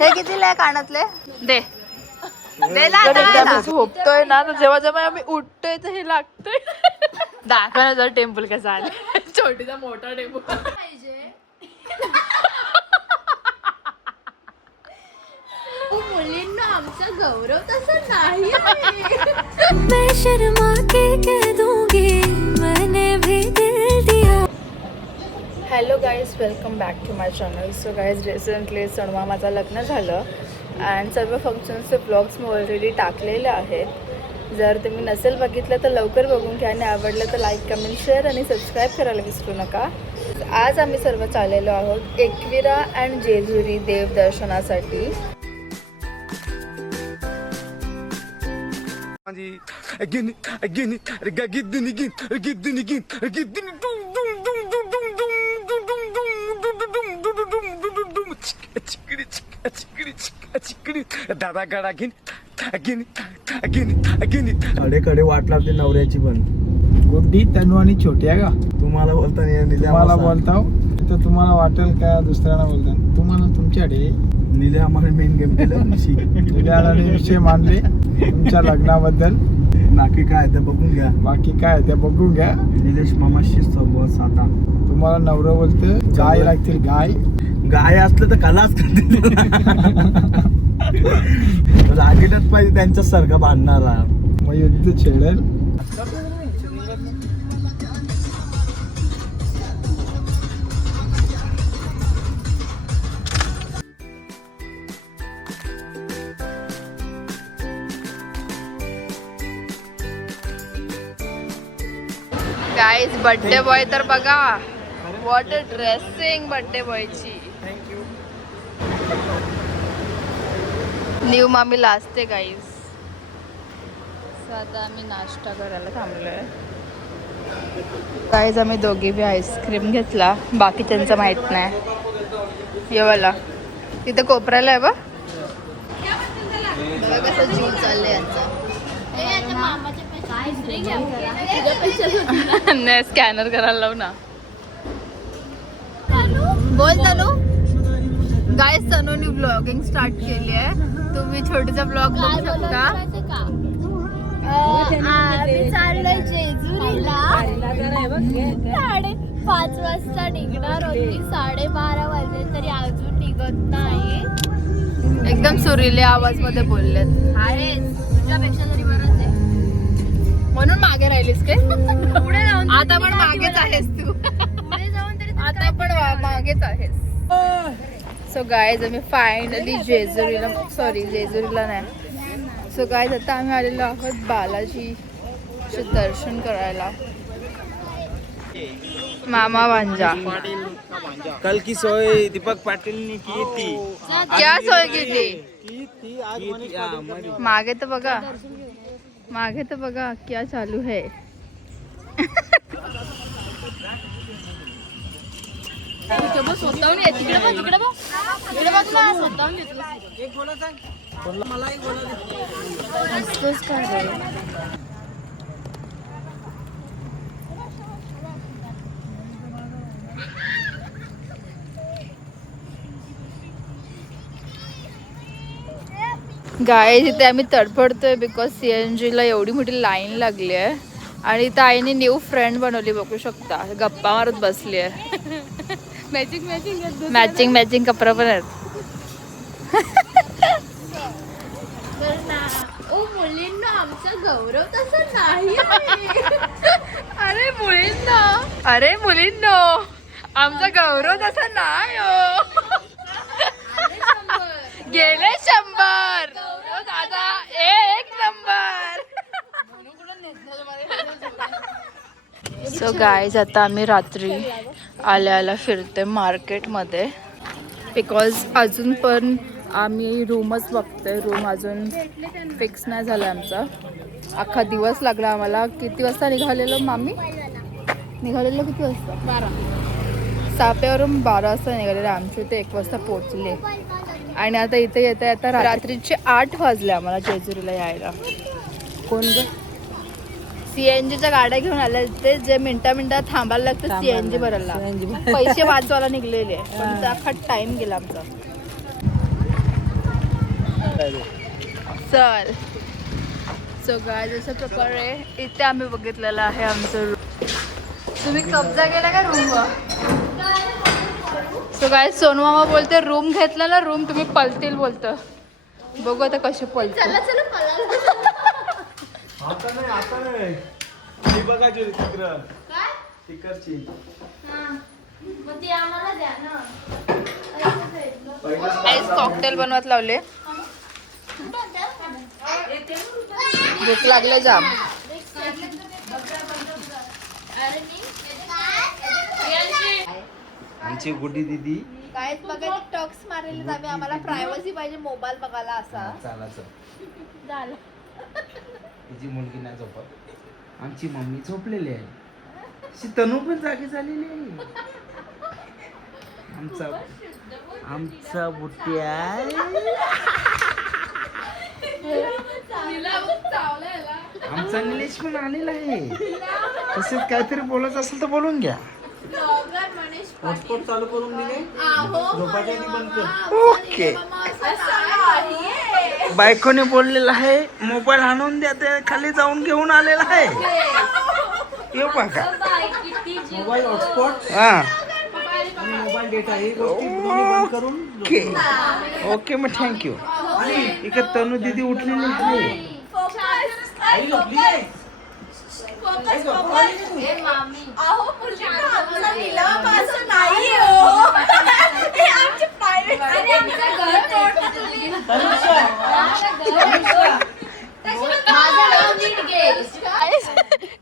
हे कितीला आहे कानातले? दे झोपतोय ना तर जेव्हा जेव्हा आम्ही उठतोय तर हे लागतंय. दाखवा जर टेम्पल कसा आला. छोटीचा मोठा टेम्पल मुलींना आमचा गौरव तसा नाही मैं शर्मा के कह दूंगी मैंने भी दिल दिया. Hello guys, welcome back to my channel. So guys, recently सणवा माझं लग्न झालं अँड सर्व फंक्शन्सचे ब्लॉग्स मी ऑलरेडी टाकलेले आहेत. जर तुम्ही नसेल बघितलं तर लवकर बघून घ्या आणि आवडलं तर लाईक, कमेंट, शेअर आणि सबस्क्राईब करायला विसरू नका. आज आम्ही सर्व चाललेलो आहोत एकविरा अँड जेजुरी देवदर्शनासाठी. कडे वाट लावते नवऱ्याची पण. गुड्डी, तनू आणि छोटी आहे का? तुम्हाला बोलता तुम्हाला बोलताव तर तुम्हाला वाटेल का दुसऱ्यांना बोलता. तुम्हाला तुमच्याकडे निले आम्हाला मेन गेम केलं. विषय मांडले तुमच्या लग्नाबद्दल. बाकी काय ते बघून घ्या. बाकी काय ते बघून घ्या. निलेश मामाशी सोबत साधा. तुम्हाला नवरं बोलतं गाय लागतील. गाय असलं तर कलाच करते. रागीटच पाहिजे त्यांच्या सारखा बांधणारा. मग युद्ध छेडेल. गाईज, बर्थडे बॉय तर बघा. वॉट अ ड्रेसिंग बर्थडे बॉयची. न्यू मामी लाजते गाईज. आता आम्ही नाश्ता करायला थांबलोय. गाईज, आम्ही दोघी बी आईस्क्रीम घेतला. बाकी त्यांचं माहित नाही. येवाला तिथं कोपऱ्याला आहे बघ. कसं जीव चाललंय यांचा. नाही, स्कॅनर करायला लावू ना. बोल तनू. गाईज, तनूने ब्लॉगिंग स्टार्ट केली आहे. तुम्ही छोटीचा ब्लॉग बघू शकता. आम्ही चाललोय जेजुरीला. 5:30 वाजता निघणार होती. 12:30 वाजले तरी अजून निघत नाही. एकदम सुरीले आवाज मध्ये बोललेत. अरे तुझ्यापेक्षा तरी बरंच आहे. म्हणून मागे राहिलीस काय? पुढे जाऊन आता पण मागेच आहेस तू. पुढे जाऊन तरी आता पण मागेच आहेस. सो गाईज, आम्ही फायनली जेजुरीला नाही. सो गाईज, आता आम्ही आलेलो आहोत बालाजीचे दर्शन करायला. मामा भांजा. कल की सोय दीपक पाटील की थी. क्या सोय केली? मागे तर बघा. मागे तर बघा क्या चालू है. गाईज, इथे आम्ही तडफडतोय बिकॉज CNG ला एवढी मोठी लाईन लागली आहे. आणि इथं आईने न्यू फ्रेंड बनवली, बघू शकता. गप्पा मारत बसली आहे. मॅचिंग कपडा पण आहेत. मुलींना आमचा गौरव तसा नाही. अरे मुलींनो, आमचा गौरव तसा नाही हो. गेले 100. गौरव दादा 1 नंबर. सो गाईज, आता आम्ही रात्री आल्या फिरते मार्केटमध्ये बिकॉज अजून पण आम्ही रूमच बघतोय. रूम अजून फिक्स नाही झाला आमचा. अख्खा दिवस लागला आम्हाला. किती वाजता निघालेलो मामी? निघालेलो किती वाजता? 12. सापेवरून 12 वाजता निघालेलो. आमच्या इथे 1 वाजता पोहोचले. आणि आता इथे येता रात्रीचे 8 वाजले आम्हाला जेजुरीला यायला. कोण ग? सीएनजीच्या गाड्या घेऊन आल्या ते जे मिनिटा थांबायला लागतं सीएनजी भरायला पैसे वाचवायला निघलेले पण अख्खा टाइम गेला आमचा. चल सो गाय जसं प्रकारे इथे आम्ही बघितलेलं आहे आमचं रूम. तुम्ही कब्जा केला का रूमवर? सो गाय सोनू मामा बोलते रूम घेतला ना रूम तुम्ही पलतील बोलतं. बघू आता कशी पलतील. आता नाही ती बघायची चित्र तिकडची आईस कॉकटेल बनवत लावले. भूक लागले जाम. आमची गुड्डी दीदी काय बघा टॉक्स मारलेले आम्ही आम्हाला प्रायव्हसी पाहिजे मोबाईल बघायला असा चालायचं झालं. तिची मुलगी नाही झोपत. आमची मम्मी झोपलेली आहे. अशी तनू पण जागी झालेली आहे. आमचा बुट्ट्या आमचा निलेश पण आलेला आहे. तसेच काहीतरी बोलायचं असेल तर बोलून घ्या. हॉटस्पॉट चालू करून दिले. झोपायच्या आधी बंद कर. ओके. बायकोने बोललेलं आहे मोबाईल आणून द्या ते खाली जाऊन घेऊन आलेला आहे. येऊ बघा मोबाईल हॉटस्पॉट हा मोबाईल डेटा हे गोष्टी दोन्ही बंद करून ओके ओके मग थँक्यू. इकडे तनू दीदी उठलेली आहे. आई झोपली नाही. आई झोपली नाही.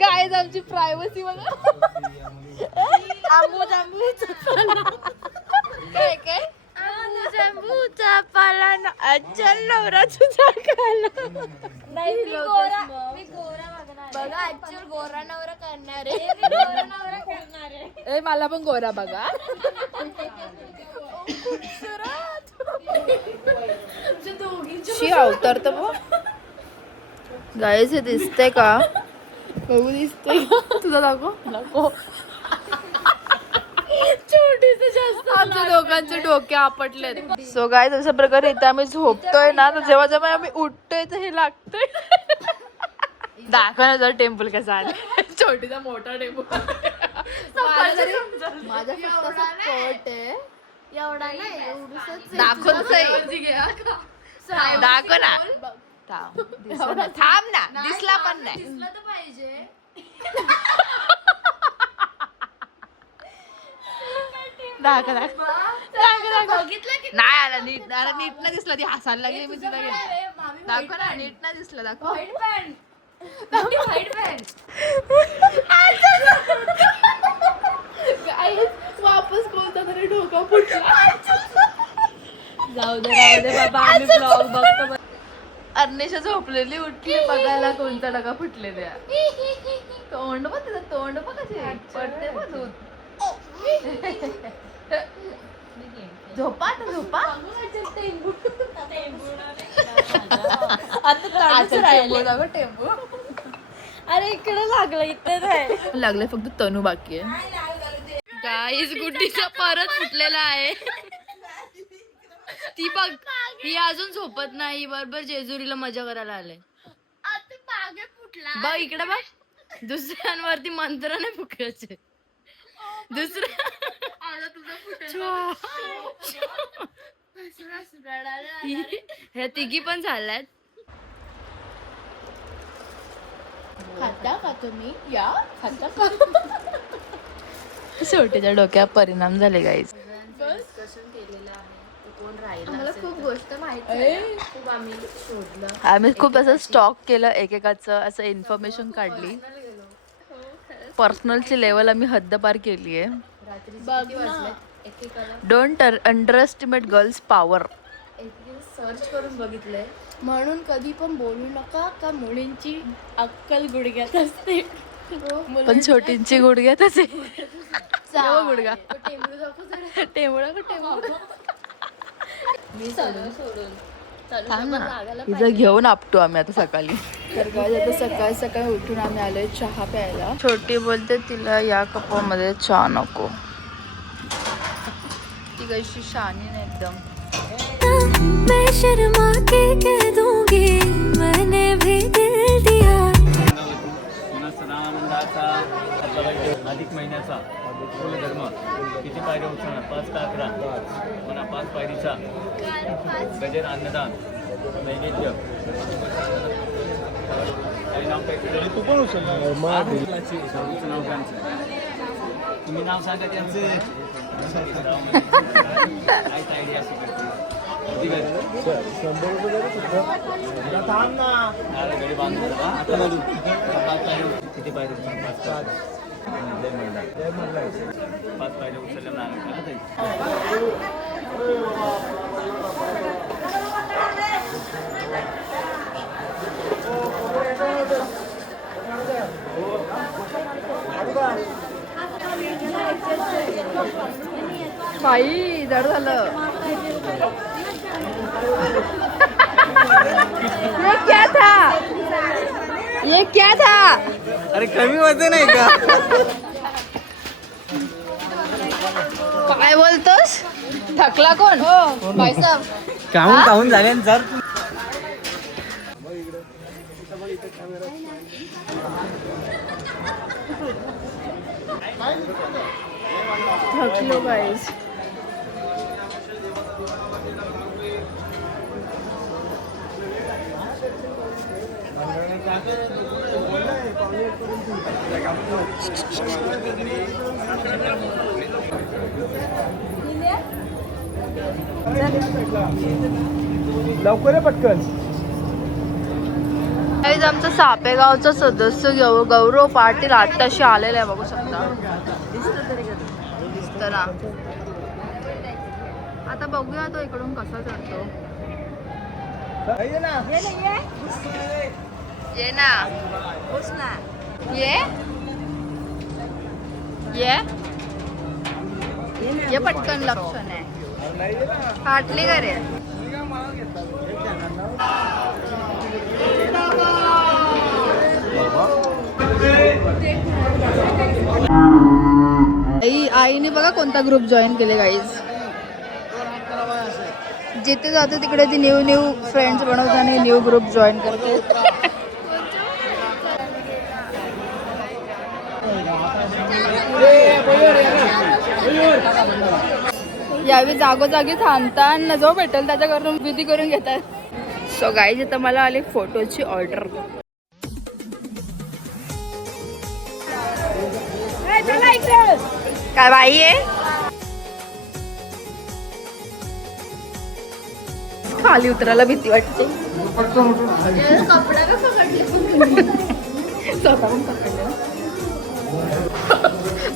गाईज आमची प्रायव्हसी बघा. काय काय जांबूचा पाला अचल नवरा तुझा काला. बघा ऍक्च्युअल गोरा नवरा करणार आहे. मला पण गोरा बघा. शी अवतार तर गाईज हे दिसतंय का? बघू दिसतंय तुझा दाखव नको. आमच्या दोघांचे डोके आपटले. सो गाईज अशा प्रकारे इथे आम्ही झोपतोय ना तर जेव्हा जेव्हा आम्ही उठतोय तर हे लागतंय. दाखवा ना जर टेम्पल कसा आला. छोटीचा मोठा टेम्पल माझा फक्त असा कट आहे एवढा नाही दाखव दाखव ना. थांब ना दिसला पण नाही. नाही आला नीट ना दिसला. ती हसायला लागली मी तिला गेली. दाखव ना नीट ना दिसलं. दाखव वापस कोणता तरी डोका फुटला. जाऊ दे बाबा आम्ही ब्लॉग बघतो. अर्नेशा झोपलेली उठली बघायला कोणता डोका फुटले त्या. तोंड बघ तिचं तोंड बघ कशी पडते बघ दूध. झोपा आता झोपा. टेम्पो अरे इकडे लागलं इथे नाही लागले फक्त तनू बाकी आहे. गाईस गुड्डीचा परत फुटलेला आहे. ती बघ ही अजून झोपत नाही. बरोबर जेजुरीला मजा करायला आले. बघ इकडे बघ दुसऱ्यांवरती मंत्र नाही फुकायचे. ह्या तिघी पण झाल्यात. खाता का तुम्ही या खाता का? शेवटीच्या डोक्यात परिणाम झाले गाईज. मला खूप गोष्ट माहिती आहे. खूप आम्ही शोधलं. आम्ही खूप असं स्टॉक केलं एकेकाचं असं इन्फॉर्मेशन काढली. पर्सनलची लेवल आम्ही हद्दपार केली आहे. Don't under estimate girls power. Search करून बघितलंय म्हणून कधी पण बोलू नका का मुलींची अक्कल गुडघ्यात असते. पण छोटींची गुडघ्यात असे गुडघा टेंबू दाखव जरा. टेमुळा का टेमुळा. मी सोडून थांब ना तिचं घेऊन आपटू आम्ही आता सकाळी. तर काय आता सकाळी सकाळी उठून आम्ही आलोय चहा प्यायला. छोटी बोलते तिला या कपामध्ये चहा नको. ती कशी शानी नाही एकदम. मैं शर्मा के कह दूंगी मैंने भी दिल दिया. अधिक महिन्याचा धर्म किती पायऱ्या उचलणार? 5 का 11? म्हणा 5 पायरीचा गजर अन्नदान नैवेद्य. तू पण उचलणार नाव काय आमचं? तुम्ही नाव सांगा त्यांचं. काय आयडिया असं करते. थांब ना. गडी बांधून आता घालू. 5 पायऱ्या किती पायऱ्या उचलणार? 5. जय महिला. 5 पायऱ्या उचलल्या नाव करा ताई. बाई जड झालं. ये क्या था? ये क्या था? अरे कमी वजन आहे का? काय बोलतोस? थकला कोण? भाईसाब काहून झाले सर. थकलो गाईज. लवकर ये पटकन. गाईज आमचा सापेगावचा सदस्य गौरव पाटील आत्ताशी आलेला आहे बघू शकता. दिसतं ना. आता बघूया तो इकडून कसा जातो. ये ना ये पटकन लक्षण आहे. फाटली का रे? आईने बघा कोणता ग्रुप जॉईन केले गाईज. जिथे जातो तिकडे ती न्यू फ्रेंड्स बनवते आणि न्यू ग्रुप जॉईन करते. यावेळी जागोजागी थांबताना जो भेटेल त्याच्या करून विधी करून घेतात. सो गाईज आता मला आली फोटोची ऑर्डर. काय बाई आहे? खाली उतरायला भीती वाटते.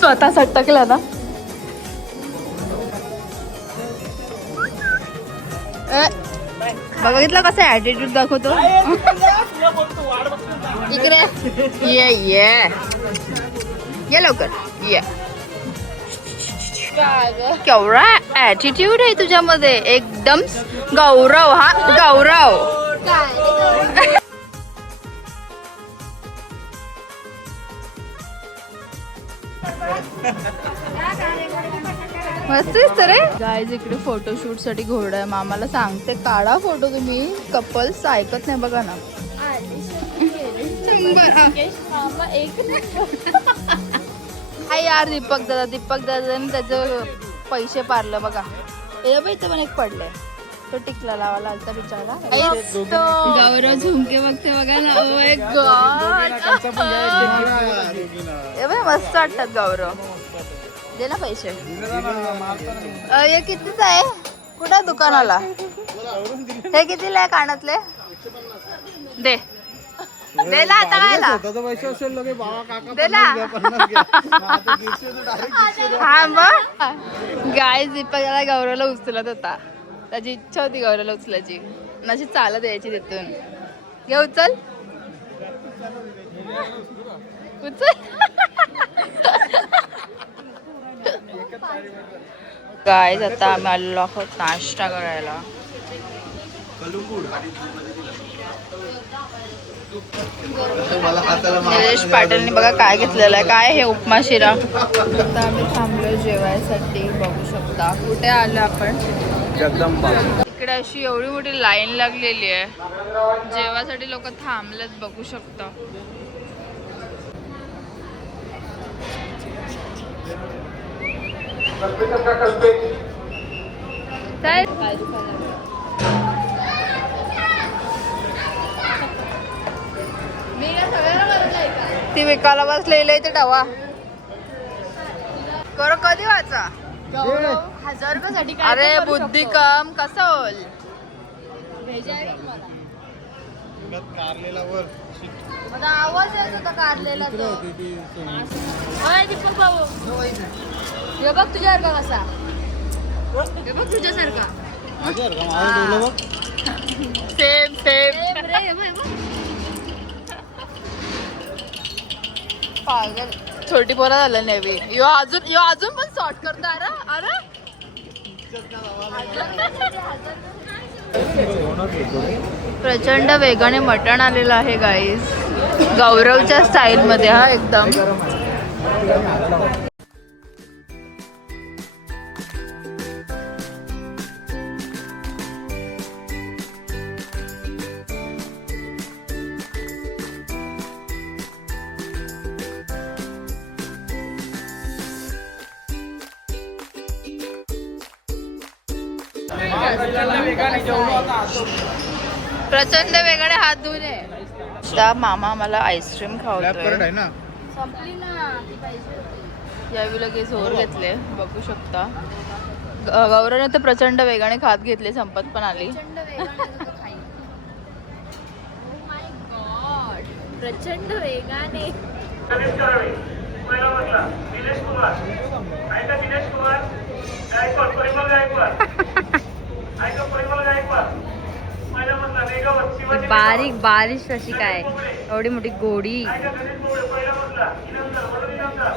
स्वतः सटकला ना. बघितलं कसं ऍटिट्यूड दाखवतो. इकडे ये लवकर ये. केवढा ऍटिट्यूड आहे तुझ्यामध्ये. एकदम गौरव. हा गौरव. मस्त दिसत रे. गाईज इकडे फोटोशूट साठी घोडा आहे. मामाला सांगते काढा फोटो तुम्ही. कपल्स ऐकत नाही बघा ना. हाय यार दीपक दादाने त्याचं पैसे पारलं बघा. हे बाई इथं पण एक पडलंय. तो टिकला लावायला आलता बिचारा. गौरव झुमके बघते बघा ना. हे बाई मस्त वाटतात गौरव. दे ना पैसे. हे कितीच आहे? कुठं दुकानाला? हे कितीला आहे कानातले? दे दे ना आता. खायला दे ना. हा मग गाय दीपकाला गौरवला उचलत होता. त्याची इच्छा होती गौरवला उचलायची. अशी चालत यायची तिथून. घे उचल उचल. गाय आता आम्ही आलेलो आहोत नाश्ता करायला. निलेश पाटीलने बघा काय घेतलेलं आहे. काय हे उपमा शिरा. आता आम्ही थांबलो जेवायसाठी. बघू शकता कुठे आलो आपण. जगदंबा. इकडे अशी एवढी मोठी लाईन लागलेली आहे. जेवायसाठी लोक थांबलेत. बघू शकता. काय ती विकायला बसलेली ते डवा कर कधी वाचा. 1000 रुपयासाठी काय अरे पण करू बुद्धी शकतो. कम कसं होल. भेजा आहे मला. कारलेला वर आता आवाज येत होता कारलेला तो. होय दीपक भाऊ. हे बघ तुझ्यासारखा कसा. हे बघ तुझ्यासारखा. सेम सेम ए, रे, हे बघ, हे बघ. पागल. छोटी पोरा झालं नेवी. यो अजून पण सॉर्ट करता. अरे प्रचंड वेगाने मटण आलेलं आहे गाईज. गौरवच्या स्टाईल मध्ये हा एकदम. प्रचंड वेगाने हात धुवून ये. आता मामा मला आईस्क्रीम खावतोय. ना संपली ना ती पाहिजे होती. यावेळी लगेच जोर घेतले. बघू शकता. गौरवने तर प्रचंड वेगाने खात घेतले. संपत पण आली. प्रचंड वेगाने तो खाईल. Oh my God. प्रचंड वेगाने. पहिला मधला दिनेश कुमार. ऐका दिनेश कुमार गायकवाड. परिमल गायकवाड. ऐका परिमल गायकवाड. पहिला मधला मेगावत शिवाजी. बारीक बारिश अशी काय एवढी मोठी गोडी. ऐका गणेश मोरे. पहिला मधला इनामदार. वडोद इनामदार.